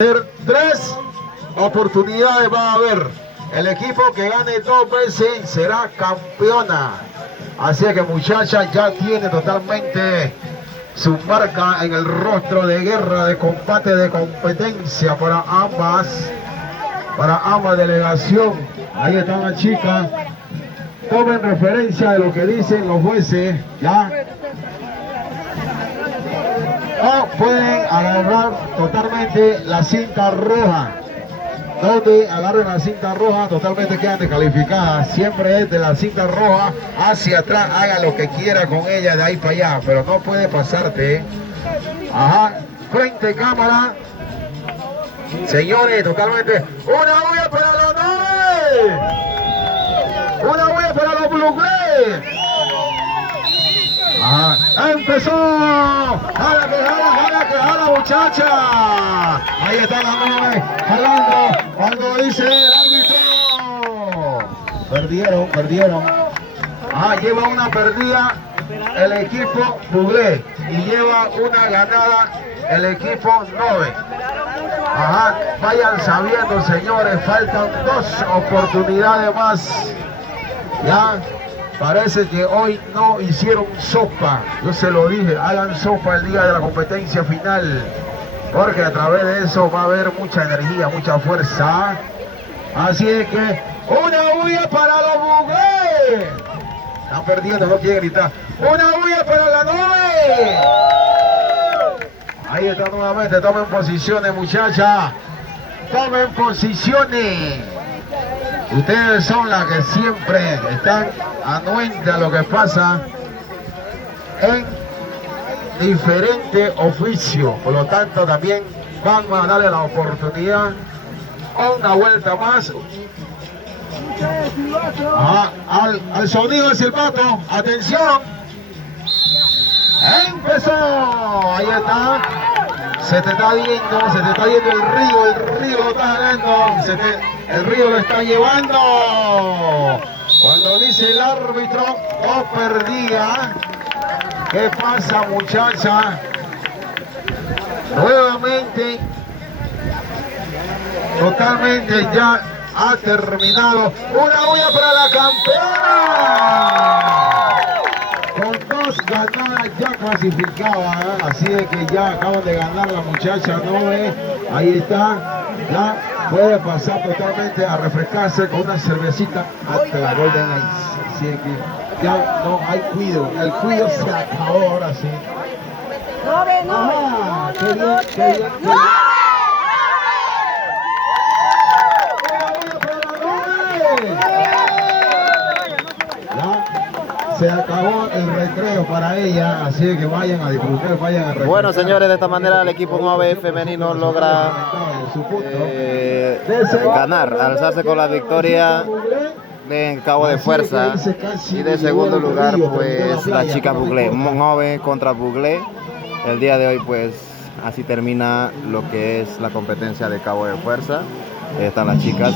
Tres oportunidades va a haber. El equipo que gane 2 veces será campeona. Así que muchacha ya tiene totalmente su marca en el rostro de guerra, de combate, de competencia para ambas delegación. Ahí está la chica. Tomen referencia de lo que dicen los jueces, ya. O pueden agarrar totalmente la cinta roja. Donde agarren la cinta roja totalmente quedan descalificadas. Siempre es de la cinta roja hacia atrás. Haga lo que quiera con ella de ahí para allá, pero no puede pasarte. Ajá, frente cámara. Señores, totalmente. ¡Una huya para los 9! ¡Una huya para los Blue Gray! Ajá, empezó. ¡Jala que jala, muchacha! Ahí está la 9, jalando. Cuando dice el árbitro. Perdieron. Lleva una perdida el equipo Buglé y lleva una ganada el equipo 9. Vayan sabiendo, señores, faltan 2 oportunidades más. Ya. Parece que hoy no hicieron sopa, yo se lo dije, hagan sopa el día de la competencia final, porque a través de eso va a haber mucha energía, mucha fuerza. Así es que, una huya para los Buglé. Están perdiendo, no quieren gritar. Una huya para la 9. Ahí está nuevamente, tomen posiciones, muchachas. Tomen posiciones. Ustedes son las que siempre están anuentes a lo que pasa en diferentes oficios. Por lo tanto, también van a darle la oportunidad una vuelta más. Al sonido del silbato. Atención. Empezó. Ahí está. Se te está yendo el río lo está ganando. El río lo está llevando. Cuando dice el árbitro, no perdía. ¿Qué pasa, muchacha? Nuevamente, totalmente ya ha terminado. Una huya para la campeona. Con 2 ganadas ya clasificaba. Así de que ya acaban de ganar la muchacha 9. Ahí está. Ya puede pasar totalmente a refrescarse con una cervecita hasta la Golden Ice. Así que ya no hay cuido. El cuido se acabó ahora sí. Qué bien. Se acabó el recreo para ella, así que vayan a disfrutar, vayan a refrescar. Bueno, señores, de esta manera el equipo 9 femenino logra ganar, alzarse con la victoria en Cabo de Fuerza. Y de segundo lugar, pues, las chicas Buglé, 9 contra Buglé. El día de hoy, pues, así termina lo que es la competencia de Cabo de Fuerza. Están las chicas.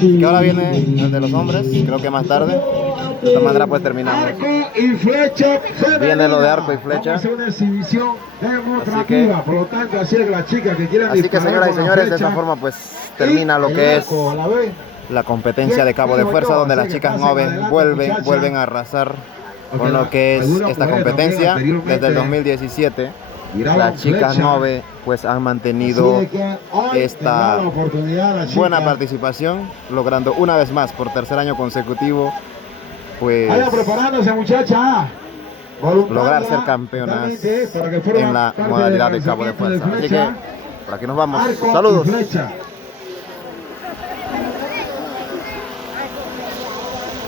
Que ahora viene el de los hombres, creo que más tarde. De esta manera pues terminamos. Viene lo de arco y flecha. Así que señoras y señores, de esta forma pues termina lo que es la competencia de Cabo de Fuerza, donde las chicas 9 vuelven a arrasar con lo que es esta competencia. Desde el 2017 las chicas 9 pues han mantenido esta buena participación, logrando una vez más por tercer año consecutivo pues lograr ser campeonas en la modalidad de Cabo de Fuerza. Así que por aquí nos vamos. Saludos.